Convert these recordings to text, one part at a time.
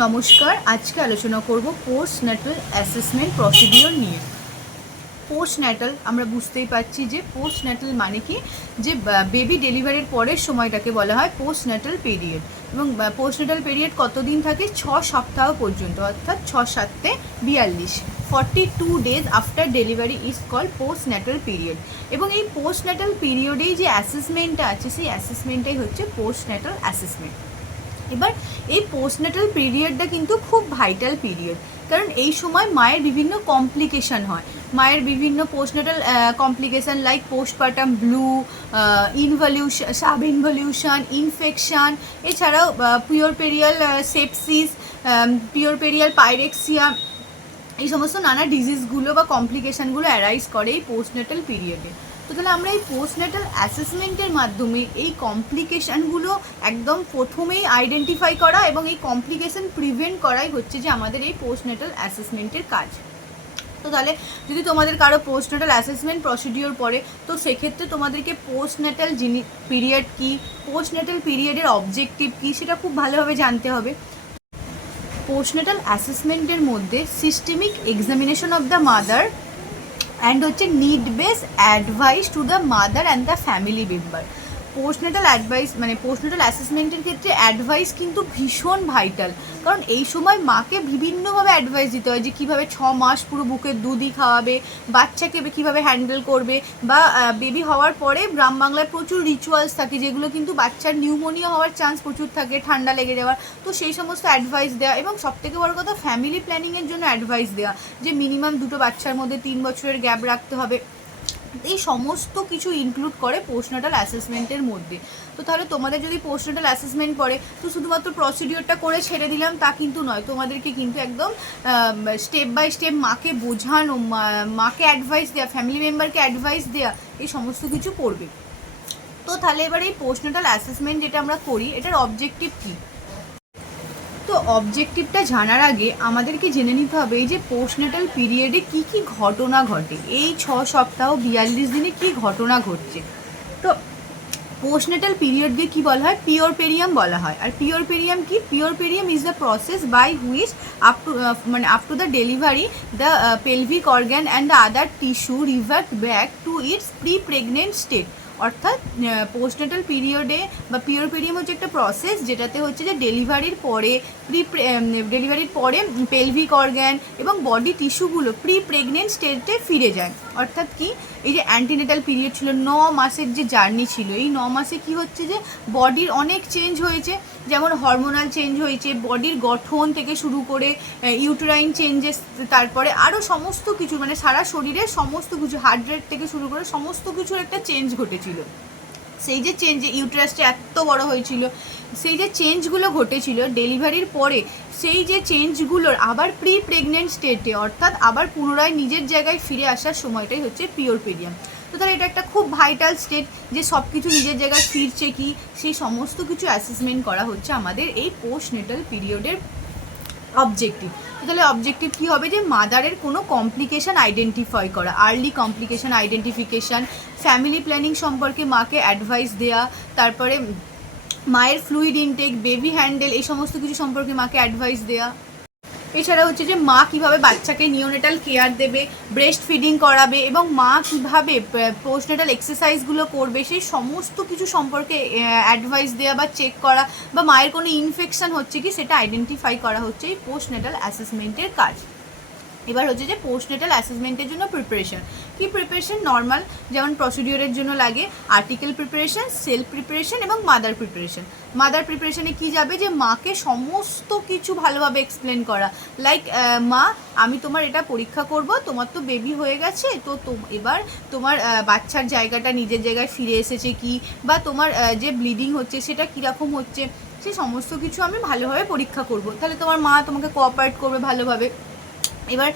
নমস্কার, আজকে আলোচনা করব পোস্টন্যাটাল অ্যাসেসমেন্ট প্রসিডিওর নিয়ে। পোস্টন্যাটাল আমরা বুঝতেই পারছি যে পোস্টন্যাটাল মানে কি, যে বেবি ডেলিভারির পরের সময়টাকে বলা হয় পোস্টন্যাটাল পিরিয়ড। এবং পোস্টন্যাটাল পিরিয়ড কতদিন থাকে? 6 সপ্তাহ পর্যন্ত, অর্থাৎ 6×7=42। 42 days after delivery is called postnatal period. এবং এই পোস্টন্যাটাল পিরিয়ডেই যে অ্যাসেসমেন্টটা আছে, সেই অ্যাসেসমেন্টটাই হচ্ছে পোস্টন্যাটাল অ্যাসেসমেন্ট। এবার এই পোস্টন্যাটাল পিরিয়ডটা কিন্তু খুব ভাইটাল পিরিয়ড, কারণ এই সময় মায়ের বিভিন্ন কমপ্লিকেশান হয়। মায়ের বিভিন্ন postnatal complication like postpartum blue, involution, sub involution, infection, এছাড়াও পিওরপেরিয়াল সেপসিস, পিওরপেরিয়াল পাইরেক্সিয়া, এই সমস্ত নানা ডিজিজগুলো বা কমপ্লিকেশানগুলো অ্যারাইজ করে এই পোস্টন্যাটাল পিরিয়ডে। তো তাহলে আমরা এই পোস্টন্যাটাল অ্যাসেসমেন্টের মাধ্যমে এই কমপ্লিকেশানগুলো একদম প্রথমেই আইডেন্টিফাই করা এবং এই কমপ্লিকেশান প্রিভেন্ট করাই হচ্ছে যে আমাদের এই পোস্টন্যাটাল অ্যাসেসমেন্টের কাজ। তো তাহলে যদি তোমাদের কারো পোস্টন্যাটাল অ্যাসেসমেন্ট প্রসিডিওর পড়ে, তো সেক্ষেত্রে তোমাদেরকে পোস্টন্যাটাল পিরিয়ড কী, পোস্টন্যাটাল পিরিয়ডের অবজেক্টিভ কী, সেটা খুব ভালোভাবে জানতে হবে। পোস্টন্যাটাল অ্যাসেসমেন্টের মধ্যে systemic examination of the mother and হচ্ছে need base advice to the mother and the family member. Postnatal advice মানে পোস্টন্যাটাল অ্যাসেসমেন্টের ক্ষেত্রে অ্যাডভাইস কিন্তু ভীষণ ভাইটাল, কারণ এই সময় মাকে বিভিন্নভাবে অ্যাডভাইস দিতে হয় যে কীভাবে 6 মাস পুরো বুকের দুধই খাওয়াবে, বাচ্চাকে কীভাবে হ্যান্ডেল করবে, বা বেবি হওয়ার পরে গ্রাম বাংলায় প্রচুর রিচুয়ালস থাকে যেগুলো কিন্তু বাচ্চার নিউমোনিয়া হওয়ার চান্স প্রচুর থাকে, ঠান্ডা লেগে যাওয়ার, তো সেই সমস্ত অ্যাডভাইস দেওয়া। এবং সবথেকে বড় কথা, ফ্যামিলি প্ল্যানিংয়ের জন্য অ্যাডভাইস দেওয়া, যে মিনিমাম 2টো বাচ্চার মধ্যে 3 বছরের গ্যাপ রাখতে হবে। এই সমস্ত কিছু ইনক্লুড করে পোস্টন্যাটাল অ্যাসেসমেন্টের মধ্যে। তো তাহলে তোমাদের যদি পোস্টন্যাটাল অ্যাসেসমেন্ট পড়ে, তো শুধুমাত্র প্রসিডিওরটা করে ছেড়ে দিলাম তা কিন্তু নয়, তোমাদেরকে কিন্তু একদম স্টেপ বাই স্টেপ মাকে বোঝানো, মাকে অ্যাডভাইস দেওয়া, ফ্যামিলি মেম্বারকে অ্যাডভাইস দেওয়া, এই সমস্ত কিছু পড়বে। তো তাহলে এবার এই পোস্টন্যাটাল অ্যাসেসমেন্ট যেটা আমরা করি, এটার অবজেক্টিভ কী? তো অবজেক্টিভটা জানার আগে আমাদেরকে জেনে নিতে হবে এই যে পোস্টন্যাটাল পিরিয়ডে কী কী ঘটনা ঘটে, এই 6 সপ্তাহ 42 দিনে কী ঘটনা ঘটছে। তো পোস্টন্যাটাল পিরিয়ডকে কী বলা হয়? পিওরপেরিয়াম বলা হয়। আর পিওরপেরিয়াম কি? Puerperium is the process by which up to the delivery the pelvic organ and the other tissue revert back to its pre pregnant state. অর্থাৎ পোস্টন্যাটাল পিরিয়ডে বা পিওরপেরিয়াম হচ্ছে একটা প্রসেস যেটাতে হচ্ছে যে ডেলিভারির পরে পেলভিক অর্গ্যান এবং বডি টিস্যুগুলো প্রি প্রেগনেন্ট স্টেটে ফিরে যায়। অর্থাৎ কি, এই যে অ্যান্টিনেটাল পিরিয়ড ছিল, 9 মাসের যে জার্নি ছিল, এই 9 মাসে কি হচ্ছে যে বডির অনেক চেঞ্জ হয়েছে, যেমন হরমোনাল চেঞ্জ হয়েছে, বডির গঠন থেকে শুরু করে ইউটেরাইন চেঞ্জেস, তারপরে আরও সমস্ত কিছু, মানে সারা শরীরের সমস্ত কিছু, হার্ট রেট থেকে শুরু করে সমস্ত কিছুর একটা চেঞ্জ ঘটেছিল। সেই যে চেঞ্জ, ইউটেরাসটা এত বড় হয়েছিল, সেই যে চেঞ্জগুলো ঘটেছিল ডেলিভারির পরে, সেই যে চেঞ্জগুলোর আবার প্রি প্রেগনেন্ট স্টেটে, অর্থাৎ আবার পুনরায় নিজের জায়গায় ফিরে আসার সময়টাই হচ্ছে পিওরপেরিয়াম। তো তাহলে এটা একটা খুব ভাইটাল স্টেট, যে সব কিছু নিজের জায়গায় ফিরছে কি, সেই সমস্ত কিছু অ্যাসেসমেন্ট করা হচ্ছে আমাদের এই পোস্টন্যাটাল পিরিয়ডের অবজেক্টিভ। তাহলে অবজেক্টিভ কী হবে? যে মাদারের কোনো কমপ্লিকেশান আইডেন্টিফাই করা, early complication identification, family planning সম্পর্কে মাকে অ্যাডভাইস দেওয়া, তারপরে মায়ের ফ্লুইড ইনটেক, বেবি হ্যান্ডেল, এই সমস্ত কিছু সম্পর্কে মাকে অ্যাডভাইস দেওয়া। এছাড়া হচ্ছে যে মা কীভাবে বাচ্চাকে নিওনেটাল কেয়ার দেবে, ব্রেস্ট ফিডিং করাবে, এবং মা কীভাবে পোস্টন্যাটাল এক্সারসাইজগুলো করবে, সেই সমস্ত কিছু সম্পর্কে অ্যাডভাইস দেওয়া বা চেক করা, বা মায়ের কোনো ইনফেকশান হচ্ছে কি সেটা আইডেন্টিফাই করা হচ্ছে এই পোস্টন্যাটাল অ্যাসেসমেন্টের কাজ। এবার হচ্ছে যে পোস্টন্যাটাল অ্যাসেসমেন্টের জন্য প্রিপারেশন। কি প্রিপারেশন? নর্মাল যেমন প্রসিডিওরের জন্য লাগে আর্টিকেল প্রিপারেশন, সেলফ প্রিপারেশন এবং মাদার প্রিপারেশন। মাদার প্রিপারেশনে কি যাবে? যে মাকে সমস্ত কিছু ভালোভাবে এক্সপ্লেন করা, লাইক মা, আমি তোমার এটা পরীক্ষা করব, তোমার তো বেবি হয়ে গেছে, তো এবার তোমার বাচ্চার জায়গাটা নিজের জায়গায় ফিরে এসেছে কি, বা তোমার যে ব্লিডিং হচ্ছে সেটা কীরকম হচ্ছে, সেই সমস্ত কিছু আমি ভালোভাবে পরীক্ষা করব। তাহলে তোমার মা তোমাকে কোঅপারেট করবে ভালোভাবে। এবার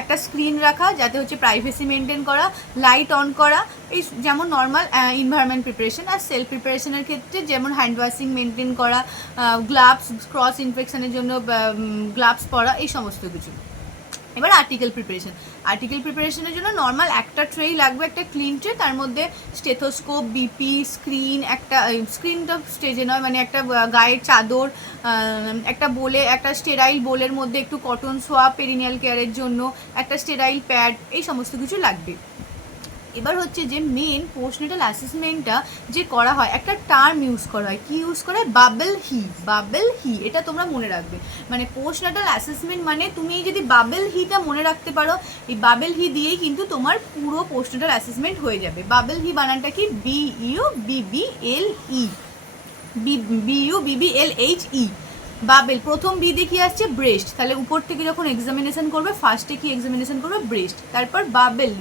একটা স্ক্রিন রাখা, যাতে হচ্ছে প্রাইভেসি মেনটেন করা, লাইট অন করা, এই যেমন নর্মাল ইনভায়রনমেন্ট প্রিপারেশন। আর সেলফ প্রিপারেশনের ক্ষেত্রে যেমন হ্যান্ড ওয়াশিং মেনটেন করা, গ্লাভস, ক্রস ইনফেকশনের জন্য গ্লাভস পরা, এই সমস্ত কিছু। এবার আর্টিকেল প্রিপারেশনের জন্য নর্মাল একটা ট্রেই লাগবে, একটা ক্লিন ট্রে, তার মধ্যে স্টেথোস্কোপ, বিপি, স্ক্রিন, একটা স্ক্রিনটা স্টেজে নয় মানে একটা গায়ের চাদর, একটা বোলে, একটা স্টেরাইল বোলের মধ্যে একটু কটন সোয়াব পেরিনিয়াল কেয়ারের জন্য, একটা স্টেরাইল প্যাড, এই সমস্ত কিছু লাগবে। এবার হচ্ছে যে মেন পোস্টনেটাল অ্যাসেসমেন্টটা যে করা হয়, একটা টার্ম ইউজ করা হয়, কি ইউজ করা হয়, বাবেল হি, এটা তোমরা মনে রাখবে। মানে পোস্টনেটাল অ্যাসেসমেন্ট মানে তুমি যদি বাবেল হিটা মনে রাখতে পারো, এই বাবেল হি দিয়েই কিন্তু তোমার পুরো পোস্টনেটাল অ্যাসেসমেন্ট হয়ে যাবে। বাবেল হি বানানটা কি, BUBBLE, বাবেল। প্রথম বি দিয়ে কি আসছে, ব্রেস্ট, তাহলে উপর থেকে যখন এক্সামিনেশন করবে ফার্স্টে কি এক্সামিনেশন করবে, ব্রেস্ট। তারপর বাবেল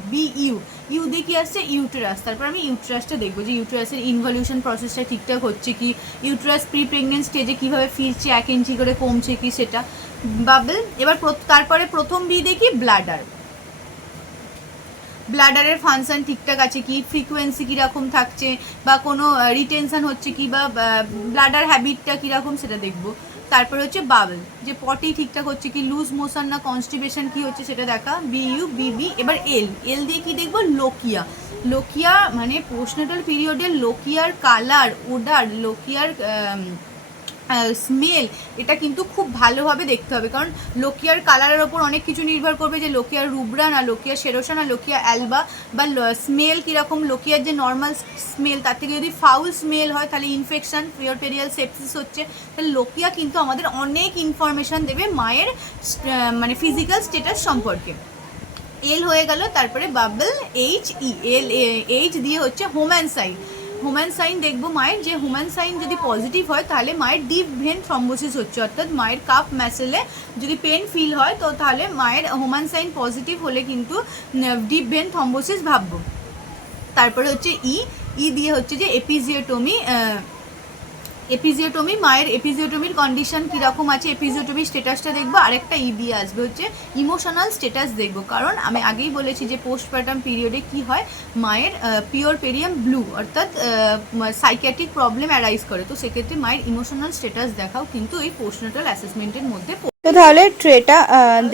ইউ দিয়ে কি আসছে, ইউটেরাস। তারপর আমি ইউটেরাসটা দেখবো যে ইউটেরাসের ইনভলিউশন প্রসেসটা ঠিকঠাক হচ্ছে কি, ইউটেরাস প্রি প্রেগনেন্ট স্টেজে কীভাবে ফিরছে, 1 ইঞ্চি করে কমছে কি, সেটা বাবেল। এবার তারপরে প্রথম বি দিয়ে কি, ব্লাডারের ফাংশন ঠিকঠাক আছে কি, ফ্রিকোয়েন্সি কীরকম থাকছে, বা কোনো রিটেনশন হচ্ছে কি, বা ব্লাডার হ্যাবিটটা কীরকম সেটা দেখবো। তারপরে হচ্ছে বাবেল, যে পটি ঠিকঠাক হচ্ছে কি, লুজ মোশন না কনস্টিপেশন কি হচ্ছে সেটা দেখা, BUBB। এবার এল দিয়ে কি দেখবো, লোকিয়া মানে পোস্টনেটাল পিরিয়ডের লোকিয়ার কালার, ওডার, লোকিয়ার স্মেল, এটা কিন্তু খুব ভালোভাবে দেখতে হবে, কারণ লোকিয়ার কালারের ওপর অনেক কিছু নির্ভর করবে, যে লোকিয়ার রুব্রা না লোকিয়া সেরোসা না লোকিয়া অ্যালবা, বা স্মেল কীরকম, লোকিয়ার যে নর্মাল স্মেল তার থেকে যদি ফাউল স্মেল হয় তাহলে ইনফেকশন, পিওরপেরিয়াল সেপসিস হচ্ছে। তাহলে লোকিয়া কিন্তু আমাদের অনেক ইনফরমেশান দেবে মায়ের মানে ফিজিক্যাল স্টেটাস সম্পর্কে। এল হয়ে গেল, তারপরে বাবেল এইচ দিয়ে হচ্ছে হোম্যান সাইন দেখবো মায়ের, যে হোম্যান সাইন যদি পজিটিভ হয় তাহলে মায়ের ডিপ ভেন থ্রম্বোসিস হচ্ছে, অর্থাৎ মায়ের কাফ ম্যাসেলে যদি পেন ফিল হয় তো তাহলে মায়ের হোম্যান সাইন পজিটিভ হলে কিন্তু ডিপ ভেন থ্রম্বোসিস ভাববো। তারপরে হচ্ছে ই দিয়ে হচ্ছে যে এপিজিওটমি, মায়ের এপিজিওটমির কন্ডিশন কীরকম আছে, এপিজিওটমির স্টেটাসটা দেখবো। আরেকটা দিয়ে আসবে হচ্ছে ইমোশনাল স্টেটাস দেখবো, কারণ আমি আগেই বলেছি যে পোস্টপার্টাম পিরিয়ডে কি হয়, মায়ের পিওরপেরিয়াম ব্লু অর্থাৎ সাইকিয়াট্রিক প্রবলেম অ্যারাইজ করে, তো সেক্ষেত্রে মায়ের ইমোশনাল স্টেটাস দেখাও কিন্তু এই পোস্টনেটাল অ্যাসেসমেন্টের মধ্যে। তো তাহলে ট্রেটা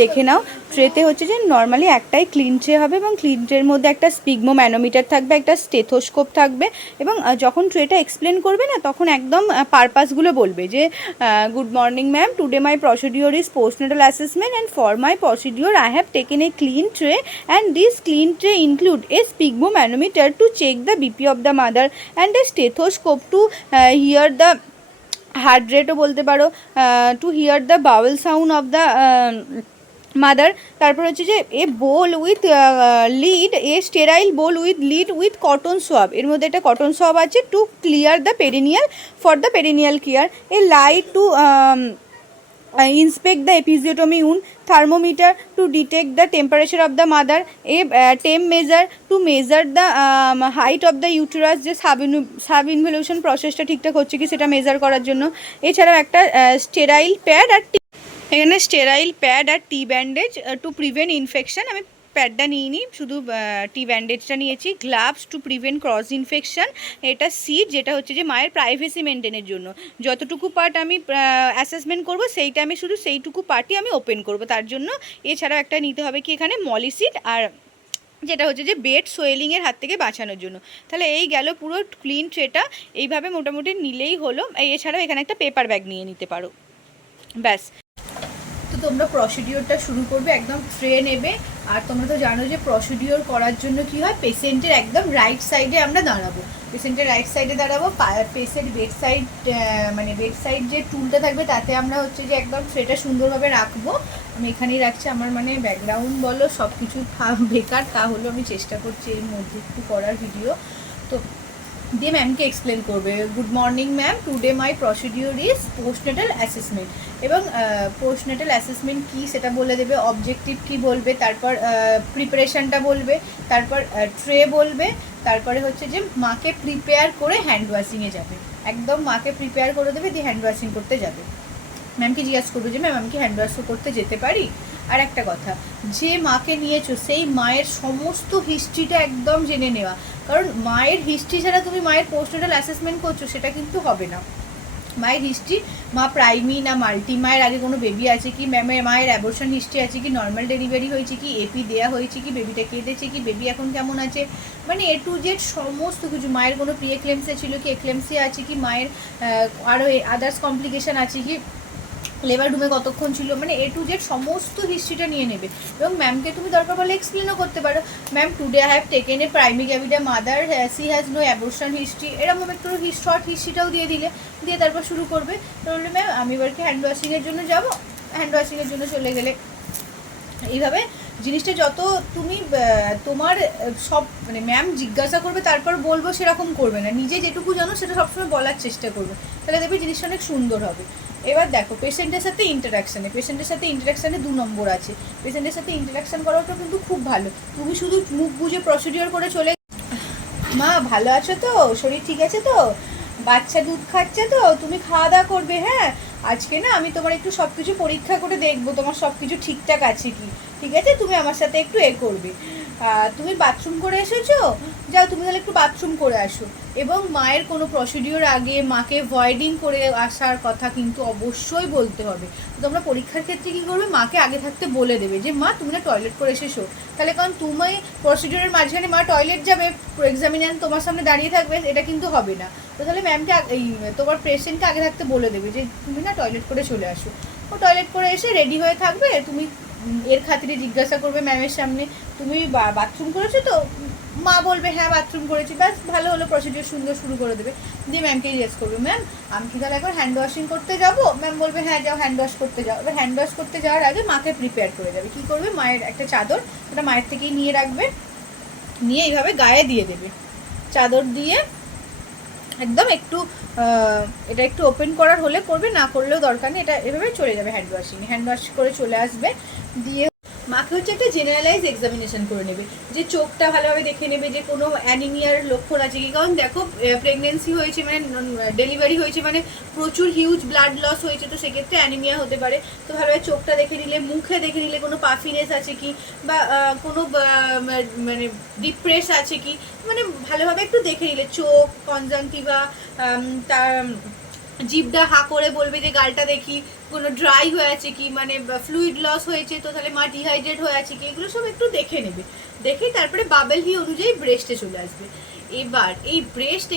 দেখে নাও। ট্রেতে হচ্ছে যে নর্মালি একটাই ক্লিন ট্রে হবে, এবং ক্লিন ট্রের মধ্যে একটা স্পিগমো ম্যানোমিটার থাকবে, একটা স্টেথোস্কোপ থাকবে, এবং যখন ট্রেটা এক্সপ্লেন করবে না তখন একদম পারপাসগুলো বলবে যে good morning ma'am, today my procedure is postnatal assessment and for my procedure I have taken a clean tray and this clean tray include a sphygmomanometer to check the BP of the mother and a stethoscope to hear the heart রেটও বলতে পারো, to hear the bowel sound of the mother. তারপর হচ্ছে যে a bowl with lid, a sterile bowl with lid with cotton সোয়াব, এর মধ্যে একটা cotton swab আছে, to clear the perineal, for the perineal care, a light to inspect the episiotomy wound, thermometer to detect the temperature of the mother, a temp measure to measure the height of the uterus, যে sub involution প্রসেসটা ঠিকঠাক হচ্ছে কি সেটা measure করার জন্য। এছাড়াও একটা স্টেরাইল প্যাড আর এখানে স্টেরাইল প্যাড আর T bandage to prevent infection, আমি প্যাডটা নিইনি, শুধু টি ব্যান্ডেজটা নিয়েছি। Gloves to prevent cross infection, এটা সিট যেটা হচ্ছে যে মায়ের প্রাইভেসি মেনটেনের জন্য, যতটুকু পার্ট আমি অ্যাসেসমেন্ট করব সেইটা আমি শুধু সেইটুকু পার্টই আমি ওপেন করব তার জন্য। এছাড়াও একটা নিতে হবে কি এখানে মলিসিট, আর যেটা হচ্ছে যে বেড সোয়েলিংয়ের হাত থেকে বাঁচানোর জন্য। তাহলে এই গেল পুরো ক্লিন ট্রেটা, এইভাবে মোটামুটি নিলেই হলো। এছাড়াও এখানে একটা পেপার ব্যাগ নিয়ে নিতে পারো, ব্যাস। তো তোমরা প্রসিডিওরটা শুরু করবে, একদম ট্রে নেবে, আর তোমরা তো জানো যে প্রসিডিওর করার জন্য কি হয়, পেশেন্টের একদম রাইট সাইডে আমরা দাঁড়াবো, পেশেন্টের রাইট সাইডে দাঁড়াবো, পেশেন্ট বেড সাইড মানে বেড সাইড যে টুলটা থাকবে তাতে আমরা হচ্ছে যে একদম ট্রেটা সুন্দরভাবে রাখবো। আমি এখানেই রাখছি, আমার মানে ব্যাকগ্রাউন্ড বলো সব কিছু বেকার, তা হলো আমি চেষ্টা করছি এর মধ্যে একটু করার ভিডিও। তো দিয়ে ম্যামকে এক্সপ্লেন করবে, good morning ma'am, today my procedure is postnatal assessment, এবং পোস্টনেটাল অ্যাসেসমেন্ট কী সেটা বলে দেবে, অবজেক্টিভ কী বলবে, তারপর প্রিপারেশানটা বলবে, তারপর ট্রে বলবে, তারপরে হচ্ছে যে মাকে প্রিপেয়ার করে হ্যান্ড ওয়াশিংয়ে যাবে, একদম মাকে প্রিপেয়ার করে দেবে, দিয়ে হ্যান্ড ওয়াশিং করতে যাবে। ম্যামকে জিজ্ঞাসা করবে যে ম্যাম আমি কি হ্যান্ড ওয়াশ করতে যেতে পারি। আর একটা কথা, যে মাকে নিয়েছো সেই মায়ের সমস্ত হিস্ট্রিটা একদম জেনে নেওয়া, কারণ মায়ের হিস্ট্রি ছাড়া তুমি মায়ের পোস্টনেটাল অ্যাসেসমেন্ট করছো সেটা কিন্তু হবে না। মায়ের হিস্ট্রি, মা প্রাইমি না মাল্টি, মায়ের আগে কোনো বেবি আছে কি, মায়ের অ্যাবর্শন হিস্ট্রি আছে কি, নর্মাল ডেলিভারি হয়েছে কি, এপি দেওয়া হয়েছে কি, বেবিটা কেঁদেছে কি, বেবি এখন কেমন আছে, মানে A to Z সমস্ত কিছু। মায়ের কোনো প্রি এক্লেমসিয়া ছিল কি, এক্লেমসিয়া আছে কি, মায়ের আরও আদার্স কমপ্লিকেশান আছে কি, লেবার রুমে কতক্ষণ ছিল, মানে A to Z সমস্ত হিস্ট্রিটা নিয়ে নেবে। এবং ম্যামকে তুমি দরকার পড়লে এক্সপ্লেনও করতে পারো, ma'am today I have taken a primi gravida mother, she has no abortion history, এরকম একটু শর্ট হিস্ট্রিটাও দিয়ে দিলে, দিয়ে তারপর শুরু করবে। তাহলে ম্যাম আমি এবার কি হ্যান্ড ওয়াশিংয়ের জন্য যাবো, হ্যান্ড ওয়াশিংয়ের জন্য চলে গেলে। এইভাবে জিনিসটা যত তুমি তোমার সব মানে ম্যাম জিজ্ঞাসা করবে তারপর বলবো সেরকম করবে না, নিজে যেটুকু জানো সেটা সবসময় বলার চেষ্টা করবে, তাহলে দেখবে জিনিসটা অনেক সুন্দর হবে। এবার দেখো পেশেন্টের সাথে ইন্টারাকশানে 2 নম্বর আছে। পেশেন্টের সাথে ইন্টারাকশান করাটা কিন্তু খুব ভালো। তুমি শুধু মুখ বুঝে প্রসিডিওর করে চলে, মা ভালো আছো তো, শরীর ঠিক আছে তো, বাচ্চা দুধ খাচ্ছে তো, তুমি খাওয়া দাওয়া করবে, হ্যাঁ আজকে না আমি তোমার একটু সব কিছু পরীক্ষা করে দেখবো তোমার সব কিছু ঠিকঠাক আছে কি, ঠিক আছে তুমি আমার সাথে একটু করবে। তুমি বাথরুম করে এসেছো, যাও তুমি তাহলে একটু বাথরুম করে আসো। এবং মায়ের কোনো প্রসিডিওর আগে মাকে ভয়েডিং করে আসার কথা কিন্তু অবশ্যই বলতে হবে। তো তোমরা পরীক্ষার ক্ষেত্রে কী করবে, মাকে আগে থাকতে বলে দেবে যে মা তুমি না টয়লেট করে এসেছো, তাহলে কারণ তুমি প্রসিডিওরের মাঝখানে মা টয়লেট যাবে, এক্সামিনার তোমার সামনে দাঁড়িয়ে থাকবে, এটা কিন্তু হবে না। তো তাহলে ম্যামকে এই তোমার পেশেন্টকে আগে থাকতে বলে দেবে যে তুমি না টয়লেট করে চলে আসো। ও টয়লেট করে এসে রেডি হয়ে থাকবে, তুমি এর খাতিরে জিজ্ঞাসা করবে ম্যামের সামনে তুমি বাথরুম করেছো তো, মা বলবে হ্যাঁ বাথরুম করেছি, ব্যাস ভালো হলো, প্রসিডিওর সুন্দর শুরু করে দেবে। দিয়ে ম্যামকে জিজ্ঞেস করবে ম্যাম আমি কি তাহলে একবার হ্যান্ড ওয়াশিং করতে যাবো, ম্যাম বলবে হ্যাঁ যাও হ্যান্ড ওয়াশ করতে যাও। এবার হ্যান্ড ওয়াশ করতে যাওয়ার আগে মাকে প্রিপেয়ার করে যাবে, কী করবে, মায়ের একটা চাদর ওটা মায়ের থেকেই নিয়ে রাখবে, নিয়ে এইভাবে গায়ে দিয়ে দেবে, চাদর দিয়ে একদম একটু এটা একটু ওপেন করার হলে করবে, না করলেও দরকার নেই, এটা এভাবে চলে যাবে হ্যান্ড ওয়াশ করে চলে আসবে। দিয়ে মাকে হচ্ছে একটা জেনারেলাইজ এক্সামিনেশন করে নেবে, যে চোখটা ভালোভাবে দেখে নেবে যে কোনো অ্যানিমিয়ার লক্ষণ আছে কি, কারণ দেখো প্রেগনেন্সি হয়েছে মানে ডেলিভারি হয়েছে মানে প্রচুর হিউজ ব্লাড লস হয়েছে, তো সেক্ষেত্রে অ্যানিমিয়া হতে পারে। তো ভালোভাবে চোখটা দেখে নিলে, মুখে দেখে নিলে কোনো পাফিনেস আছে কি, বা কোনো মানে ডিপ্রেস আছে কি, মানে ভালোভাবে একটু দেখে নিলে, চোখ কনজাংটিভা, তার জিভটা হা করে বলবে যে গালটা দেখি কোনো ড্রাই হয়ে আছে কি, মানে ফ্লুইড লস হয়েছে, তো তাহলে মা ডিহাইড্রেট হয়ে আছে কি, এগুলো সব একটু দেখে নেবে। দেখে তারপরে বাবেল হি অনুযায়ী ব্রেস্টে চলে আসবে। এবার এই ব্রেস্ট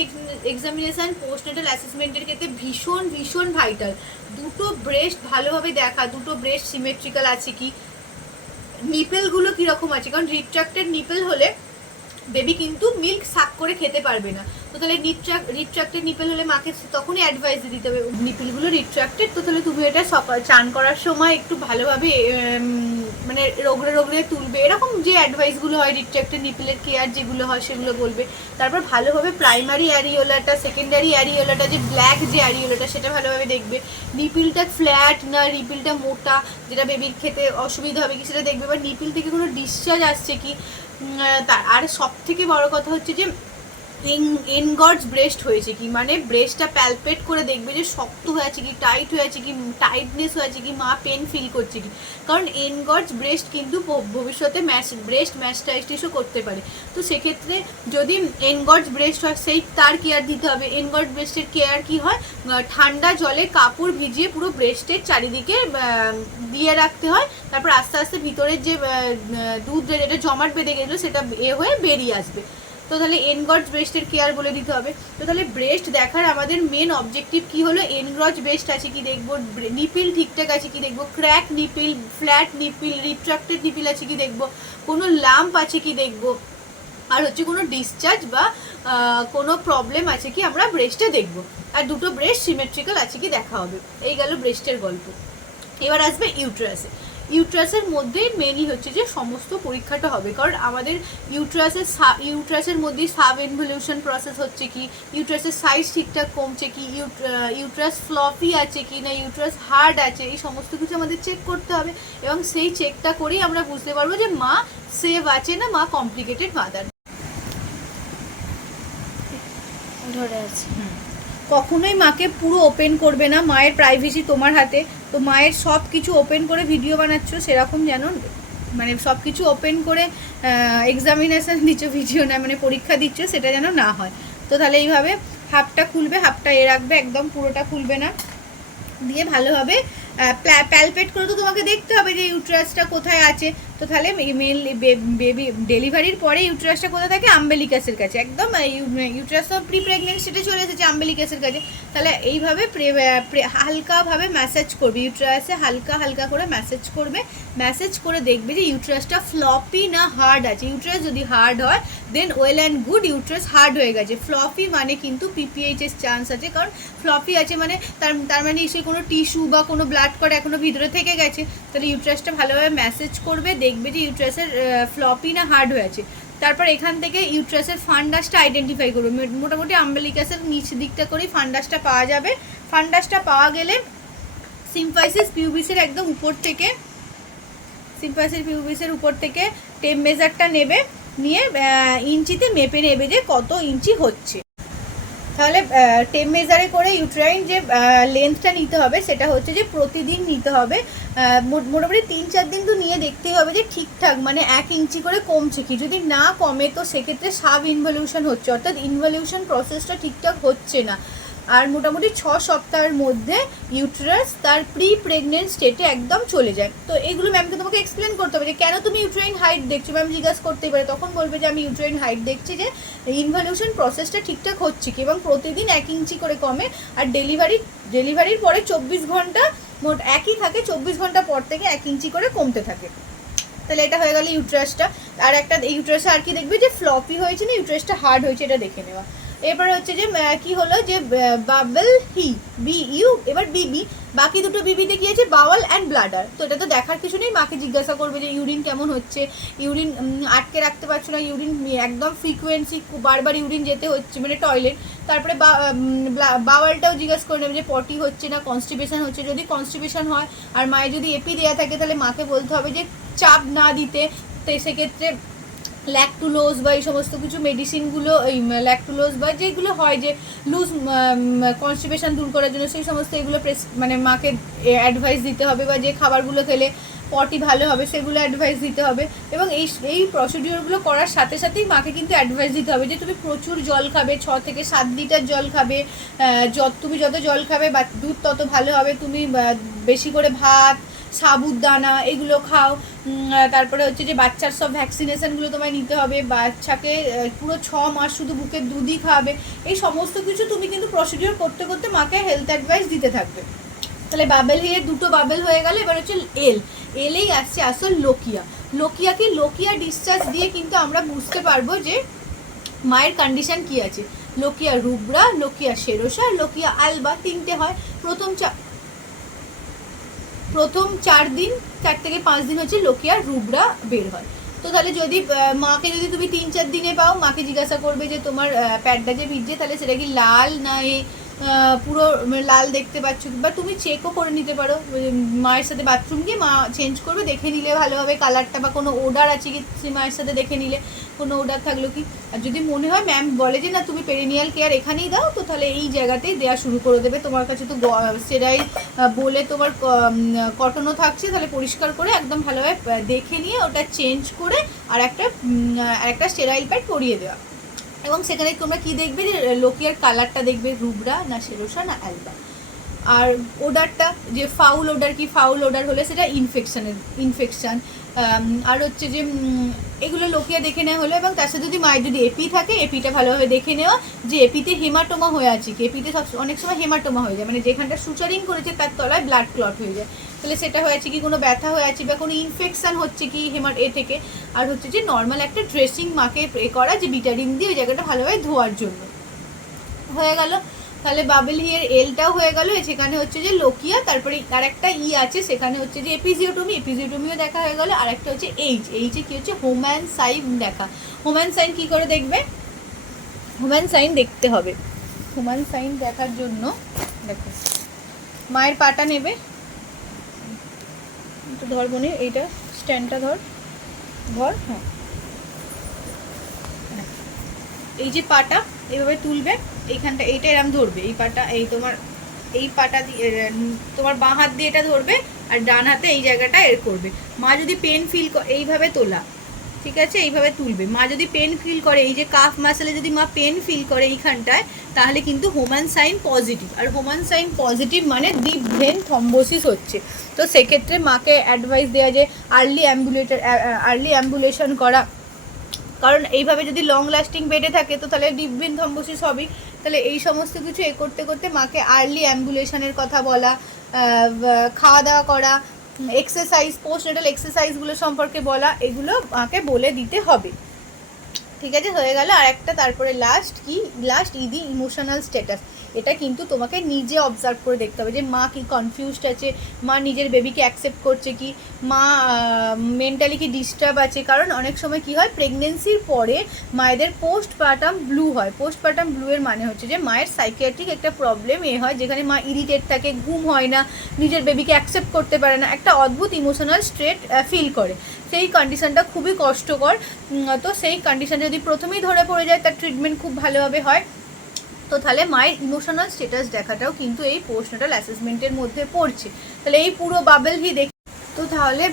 এক্সামিনেশান পোস্টনেটাল অ্যাসেসমেন্টের ক্ষেত্রে ভীষণ ভীষণ ভাইটাল। দুটো ব্রেস্ট ভালোভাবে দেখা, দুটো ব্রেস্ট সিমেট্রিক্যাল আছে কি, নিপেলগুলো কীরকম আছে, কারণ রিট্রাক্টেড নিপেল হলে বেবি কিন্তু মিল্ক সাক করে খেতে পারবে না। তো তাহলে রিট্রাক্টেড নিপেল হলে মাকে তখনই অ্যাডভাইস দিতে হবে নিপেলগুলো রিট্রাক্টেড, তো তাহলে তুমি এটা সকাল চান করার সময় একটু ভালোভাবে মানে রগড়ে তুলবে, এরকম যে অ্যাডভাইসগুলো হয় রিট্রাক্টেড নিপেলের কেয়ার যেগুলো হয় সেগুলো বলবে। তারপর ভালোভাবে প্রাইমারি অ্যারিওলাটা, সেকেন্ডারি অ্যারিওলাটা, যে ব্ল্যাক যে অ্যারিওলাটা সেটা ভালোভাবে দেখবে, নিপিলটা ফ্ল্যাট না নিপিলটা মোটা, যেটা বেবির খেতে অসুবিধা হবে কি সেটা দেখবে, বা নিপিল থেকে কোনো ডিসচার্জ আসছে কি। আর সব থেকে বড় কথা হচ্ছে যে এনগর্জ ব্রেস্ট হয়েছে কি, মানে ব্রেস্টটা প্যালপেট করে দেখবে যে শক্ত হয়ে আছে কি, টাইট হয়ে আছে কি, টাইটনেস হয়ে আছে কি, মা পেন ফিল করছে কি, কারণ এনগর্জ ব্রেস্ট কিন্তু ভবিষ্যতে ব্রেস্ট ম্যাস্টাইটিসও করতে পারে। তো সেক্ষেত্রে যদি এনগর্জ ব্রেস্ট হয় সেই তার কেয়ার দিতে হবে। এনগর্জ ব্রেস্টের কেয়ার কি হয়, ঠান্ডা জলে কাপড় ভিজিয়ে পুরো ব্রেস্টের চারিদিকে দিয়ে রাখতে হয়, তারপর আস্তে আস্তে ভিতরের যে দুধ যেটা জমাট বেঁধে গেছিলো সেটা হয়ে বেরিয়ে আসবে। তো তাহলে এনগর্জ ব্রেস্টের কেয়ার বলে দিতে হবে। তো তাহলে ব্রেস্ট দেখার আমাদের মেন অবজেক্টিভ কি হলো, এনগর্জ ব্রেস্ট আছে কি দেখবো, নিপিল ঠিকঠাক আছে কি দেখবো, crack nipple, flat nipple, রিট্রাক্টেড nipple আছে কি দেখবো, কোনো লাম্প আছে কি দেখবো, আর হচ্ছে কোনো ডিসচার্জ বা কোনো প্রবলেম আছে কি আমরা ব্রেস্টে দেখবো, আর দুটো ব্রেস্ট সিমেট্রিক্যাল আছে কি দেখা হবে। এই গেল ব্রেস্টের গল্প। এবার আসবে ইউট্রাসে। ইউট্রাসের মধ্যেই মেনলি হচ্ছে যে সমস্ত পরীক্ষাটা হবে, কারণ আমাদের ইউট্রাসের মধ্যেই সাব ইনভলিউশন প্রসেস হচ্ছে কি, ইউট্রাসের সাইজ ঠিকঠাক কমছে কি, ইউট্রাস ফ্লপি আছে কি না, ইউট্রাস হার্ড আছে, এই সমস্ত কিছু আমাদের চেক করতে হবে, এবং সেই চেকটা করেই আমরা বুঝতে পারবো যে মা সেভ আছে না মা কমপ্লিকেটেড মাদার ধরে আছে। কখনোই মাকে পুরো ওপেন করবে না, মায়ের প্রাইভেসি তোমার হাতে। তো মায়ের সব কিছু ওপেন করে ভিডিও বানাচ্ছ সেরকম যেন মানে সব কিছু ওপেন করে এক্সামিনেশান দিচ্ছ, ভিডিও না মানে পরীক্ষা দিচ্ছ, সেটা যেন না হয়। তো তাহলে এইভাবে হাফটা খুলবে, হাফটা এ রাখবে, একদম পুরোটা খুলবে না। দিয়ে ভালোভাবে প্যালপেট করে তো তোমাকে দেখতে হবে যে ইউট্রাসটা কোথায় আছে। তো তাহলে মেনলি বেবি ডেলিভারির পরে ইউট্রাসটা কোথায় থাকে? আম্বেলিকাসের কাছে। একদম ইউট্রাস তো প্রি প্রেগনেন্সিতে চলে এসেছে আম্বেলিকাসের কাছে। তাহলে এইভাবে হালকাভাবে ম্যাসাজ করবে ইউট্রাসে, হালকা হালকা করে ম্যাসাজ করবে। ম্যাসাজ করে দেখবে যে ইউট্রাসটা ফ্লপি না হার্ড আছে। ইউট্রাস যদি হার্ড হয় then well and good, uterus hard হয়ে গেছে। ফ্লপি মানে কিন্তু পিপিএইচের চান্স আছে, কারণ ফ্লপি আছে মানে তার মানে সে কোনো টিস্যু বা কোনো ব্লাড কট এখনো ভিতরে থেকে গেছে। তাহলে ইউট্রাসটা ভালোভাবে ম্যাসেজ করবে, দেখবে যে ইউট্রাসের ফ্লপি না হার্ড হয়েছে। তারপর এখান থেকে ইউট্রাসের ফান্ডাসটা আইডেন্টিফাই করবে। মোটামুটি আম্বেলিকাসের নিচ দিকটা করেই ফান্ডাসটা পাওয়া যাবে। ফান্ডাসটা পাওয়া গেলে সিম্ফাইসিস পিউবিসের একদম উপর থেকে, সিম্ফাইসিস পিউবিসের উপর থেকে টেপ মেজারটা নেবে, নিয়ে ইঞ্চিতে মেপে নেবে যে কত ইঞ্চি হচ্ছে। তাহলে টেপ মেজারে করে ইউট্রাইন যে লেন্থটা নিতে হবে সেটা হচ্ছে যে প্রতিদিন নিতে হবে। মোটামুটি 3-4 দিন তো নিয়ে দেখতেই হবে যে ঠিকঠাক মানে 1 ইঞ্চি করে কমছে কি। যদি না কমে তো সেক্ষেত্রে সাব ইনভলিউশন হচ্ছে, অর্থাৎ ইনভলিউশন প্রসেসটা ঠিকঠাক হচ্ছে না। আর মোটামুটি 6 সপ্তাহের মধ্যে ইউটেরাস তার প্রি প্রেগনেন্ট স্টেটে একদম চলে যায়। তো এগুলো ম্যামকে তোমাকে এক্সপ্লেন করতে হবে যে কেন তুমি ইউট্রাইন হাইট দেখছো। ম্যাম জিজ্ঞাসা করতেই পারে, তখন বলবে যে আমি ইউট্রাইন হাইট দেখছি যে ইনভলিউশন প্রসেসটা ঠিকঠাক হচ্ছে কি, এবং প্রতিদিন 1 ইঞ্চি করে কমে। আর ডেলিভারির পরে 24 ঘন্টা মোট একই থাকে, 24 ঘন্টা পর থেকে 1 ইঞ্চি করে কমতে থাকে। তাহলে এটা হয়ে গেল ইউট্রাসটা। আর একটা ইউট্রাসে আর কি দেখবে যে ফ্লপি হয়েছে না ইউট্রাসটা হার্ড হয়েছে, এটা দেখে নেওয়া। এরপর হচ্ছে যে কি হলো যে বাবল হি BU, এবার বিবি, বাকি দুটো বিবিতে কি আছে? Bowel and bladder. তো এটা তো দেখার কিছু নেই, মাকে জিজ্ঞাসা করবে যে ইউরিন কেমন হচ্ছে, ইউরিন আটকে রাখতে পারছো না, ইউরিন একদম ফ্রিকোয়েন্সি বারবার ইউরিন যেতে হচ্ছে মানে টয়লেট। তারপরে বাওয়ালটাও জিজ্ঞাসা করে নেবে যে পটি হচ্ছে না কনস্টিপেশন হচ্ছে। যদি কনস্টিপেশন হয় আর মায়ের যদি এপি দেওয়া থাকে তাহলে মাকে বলতে হবে যে চাপ না দিতে। তো সেক্ষেত্রে ল্যাকটুলোজ বা এই সমস্ত কিছু মেডিসিনগুলো, এই ল্যাকটুলোজ বা যেগুলো হয় যে লুজ কনস্টিপেশন দূর করার জন্য, সেই সমস্ত এগুলো মানে মাকে অ্যাডভাইস দিতে হবে, বা যে খাবারগুলো খেলে পটি ভালো হবে সেগুলো অ্যাডভাইস দিতে হবে। এবং এই প্রসিডিওরগুলো করার সাথে সাথেই মাকে কিন্তু অ্যাডভাইস দিতে হবে যে তুমি প্রচুর জল খাবে, 6 থেকে 7 লিটার জল খাবে। তুমি যত জল খাবে বা দুধ তত ভালো হবে। তুমি বেশি করে ভাত, সাবুদানা এগুলো খাও। তারপরে হচ্ছে যে বাচ্চার সব ভ্যাকসিনেশনগুলো তোমায় নিতে হবে। বাচ্চাকে পুরো 6 মাস শুধু বুকের দুধই খাওয়াবে। এই সমস্ত কিছু তুমি কিন্তু প্রসিডিওর করতে করতে মাকে হেলথ অ্যাডভাইস দিতে থাকবে। তাহলে বাবেল হিয়ে দুটো বাবেল হয়ে গেল। এবার হচ্ছে এলেই আসছে আসল লোকিয়া ডিসচার্জ দিয়ে কিন্তু আমরা বুঝতে পারবো যে মায়ের কন্ডিশন কি আছে। Lochia রুব্রা, lochia serosa, lochia Alva, 3টে হয়। প্রথম 4 থেকে 5 দিন হচ্ছে লোকিয়া রুব্রা বের হয়। তো তাহলে যদি মাকে যদি তুমি 3-4 দিনে পাও, মাকে জিজ্ঞাসা করবে যে তোমার প্যাডটা যে ভিজছে তাহলে সেটা কি লাল না পুরো লাল দেখতে পাচ্ছ, বা তুমি চেকও করে নিতে পারো। মায়ের সাথে বাথরুম গিয়ে মা চেঞ্জ করবে, দেখে নিলে ভালোভাবে কালারটা, বা কোনো ওডার আছে কি সে মায়ের সাথে দেখে নিলে কোনো ওডার থাকলো কি। আর যদি মনে হয় ম্যাম বলে যে না তুমি পেরিনিয়াল কেয়ার এখানেই দাও, তো তাহলে এই জায়গাতেই দেওয়া শুরু করে দেবে। তোমার কাছে তো স্টেরাইল বলে তোমার কটনও থাকছে, তাহলে পরিষ্কার করে একদম ভালোভাবে দেখে নিয়ে ওটা চেঞ্জ করে আর একটা স্টেরাইল প্যাড পরিয়ে দেওয়া। এবং সেখানে তোমরা কি দেখবে যে লোকিয়ার কালারটা দেখবে রুব্রা না সেরোসা না অ্যালবা। আর ওডারটা যে ফাউল ওডার কি, ফাউল ওডার হলে সেটা ইনফেকশন। আর হচ্ছে যে এগুলো লোকিয়া দেখে নেওয়া হলো। এবং তার সাথে যদি মায়ের যদি এপি থাকে, এপিটা ভালোভাবে দেখে নেওয়া যে এপিতে হেমাটোমা হয়ে আছে কি। এপিতে অনেক সময় হেমাটোমা হয়ে যায়, মানে যেখানটা সুচারিং করেছে তার তলায় ব্লাড ক্লট হয়ে যায়। তাহলে সেটা হয়ে আছে কি, কোনো ব্যথা হয়ে আছে বা কোনো ইনফেকশান হচ্ছে কি থেকে। আর হচ্ছে যে নর্মাল একটা ড্রেসিং মাকে করা, যে বিটাডিন দিয়ে ওই জায়গাটা ভালোভাবে ধোয়ার জন্য হয়ে গেল। তাহলে বাবেল হিয়ের এলটাও হয়ে গেল। সেখানে হচ্ছে যে লোকিয়া, তারপরে আর একটা আছে সেখানে হচ্ছে যে এপিজিওটমিও দেখা হয়ে গেল। আর একটা হচ্ছে এইচে কি হচ্ছে হোম্যান সাইন দেখা। হোম্যান সাইন কি করে দেখবে? হোম্যান সাইন দেখতে হবে। হোম্যান সাইন দেখার জন্য দেখো মায়ের পাটা নেবে, একটু ধর বোনে, এইটা স্ট্যান্ডটা ধর। হ্যাঁ, এই যে পাটা এইভাবে তুলবে, এইখানটা এইটা এরম ধরবে, এই পাটা এই পাটা দিয়ে তোমার বাঁ হাত দিয়ে এটা ধরবে, আর ডান হাতে এই জায়গাটা করবে। মা যদি পেন ফিল এইভাবে তোলা, ঠিক আছে, এইভাবে তুলবে। মা যদি পেন ফিল করে, এই যে কাফ মাসেলে যদি মা পেন ফিল করে এইখানটায়, তাহলে কিন্তু হোমান সাইন পজিটিভ। আর হোমান সাইন পজিটিভ মানে ডিপ ভেন থ্রম্বোসিস হচ্ছে। তো সেক্ষেত্রে মাকে অ্যাডভাইস দেওয়া যে আর্লি অ্যাম্বুলেশন করা, কারণ এইভাবে যদি লং লাস্টিং বেডে থাকে তো তাহলে ডিপ ভেন থ্রম্বোসিস হবেই। তাহলে এই সমস্ত কিছু করতে করতে মাকে আর্লি অ্যাম্বুলেশনের কথা বলা, খাওয়া দাওয়া করা, এক্সারসাইজ, পোস্টনেটাল এক্সারসাইজগুলো সম্পর্কে বলা, এগুলো মাকে বলে দিতে হবে। ঠিক আছে, হয়ে গেল। আর একটা তারপরে লাস্ট ইদি ইমোশনাল স্ট্যাটাস। এটা কিন্তু তোমাকে নিজে অবজার্ভ করে দেখতে হবে যে মা কি কনফিউজড আছে, মা নিজের বেবিকে অ্যাকসেপ্ট করছে কি, মা মেন্টালি কি ডিস্টার্ব আছে। কারণ অনেক সময় কি হয়, প্রেগনেন্সির পরে মায়েদের পোস্টপার্টাম ব্লু হয়। পোস্টপার্টাম ব্লু এর মানে হচ্ছে যে মায়ের সাইকিয়াট্রিক একটা প্রবলেম হয়, যেখানে মা ইরিটেট থাকে, ঘুম হয় না, নিজের বেবিকে অ্যাকসেপ্ট করতে পারে না, একটা অদ্ভুত ইমোশনাল স্টেট ফিল করে। সেই কন্ডিশনটা খুবই কষ্টকর। তো সেই কন্ডিশন যদি প্রথমেই ধরে পড়ে যায়, তার ট্রিটমেন্ট খুব ভালোভাবে হয়। তো তাহলে মায়ের ইমোশনাল স্ট্যাটাস দেখাটাও কিন্তু এই পোস্টনাটাল অ্যাসেসমেন্টের মধ্যে পড়ছে। তাহলে এই পুরো বাবেল ভি দেখি। তো তাহলে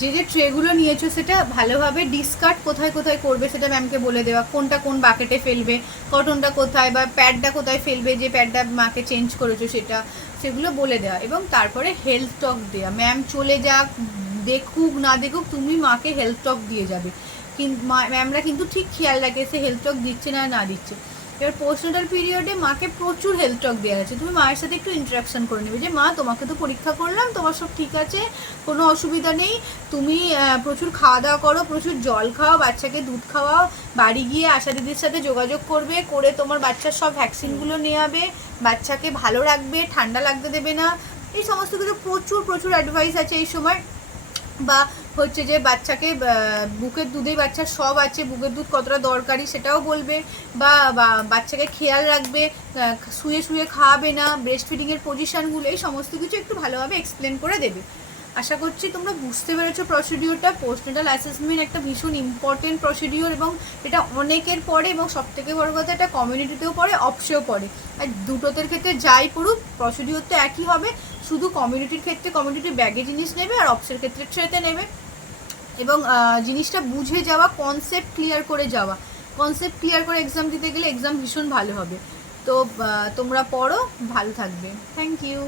যে ট্রেগুলো নিয়েছো সেটা ভালোভাবে ডিসকার্ড কোথায় কোথায় করবে সেটা ম্যামকে বলে দেওয়া, কোনটা কোন বাকেটে ফেলবে, কটনটা কোথায় বা প্যাডটা কোথায় ফেলবে, যে প্যাডটা মাকে চেঞ্জ করেছো সেগুলো বলে দেওয়া। এবং তারপরে হেলথ টক দেওয়া। ম্যাম চলে যাক, দেখুক না দেখুক, তুমি মাকে হেলথ টক দিয়ে যাবে। কিন্তু ম্যামরা কিন্তু ঠিক খেয়াল রাখে সে হেলথ টক দিচ্ছে না দিচ্ছে। এবার পোস্টনাটাল পিরিয়ডে মাকে প্রচুর হেলথ টক দেওয়া আছে। তুমি মায়ের সাথে একটু ইন্টারাকশন করে নেবে যে মা তোমাকে তো পরীক্ষা করলাম, তোমার সব ঠিক আছে, কোনো অসুবিধা নেই, তুমি প্রচুর খাওয়া দাওয়া করো, প্রচুর জল খাও, বাচ্চাকে দুধ খাওয়াও, বাড়ি গিয়ে আশা দিদির সাথে যোগাযোগ করবে, করে তোমার বাচ্চার সব ভ্যাকসিনগুলো নেওয়াবে, বাচ্চাকে ভালো রাখবে, ঠান্ডা লাগতে দেবে না। এই সমস্ত কিছু প্রচুর অ্যাডভাইস আছে এই সময়। বা হচ্ছে যে বাচ্চাকে বুকের দুধে বাচ্চার সব আছে, বুকের দুধ কতটা দরকারি সেটাও বলবে। বা বাচ্চাকে খেয়াল রাখবে, শুয়ে শুয়ে খাওয়াবে না, ব্রেস্ট ফিডিংয়ের পজিশানগুলো, এই সমস্ত কিছু একটু ভালোভাবে এক্সপ্লেন করে দেবে। আশা করছি তোমরা বুঝতে পেরেছো প্রসিডিওরটা। পোস্টনাটাল অ্যাসেসমেন্ট একটা ভীষণ ইম্পর্টেন্ট প্রসিডিওর, এবং এটা অনেকের পড়ে, এবং সবথেকে বড় কথা এটা কমিউনিটিতেও পড়ে, অপসেও পড়ে। আর দুটোদের ক্ষেত্রে যাই পড়ুক প্রসিডিওর তো একই হবে, শুধু কমিউনিটির ক্ষেত্রে কমিউনিটির ব্যাগে জিনিস নেবে, আর অপসের ক্ষেত্রে ট্রেতে নেবে। এবং জিনিসটা বুঝে যাওয়া, কনসেপ্ট ক্লিয়ার করে এক্সাম দিতে গেলে এক্সাম ভীষণ ভালো হবে। তো তোমরা পড়ো, ভালো থাকবে। Thank you.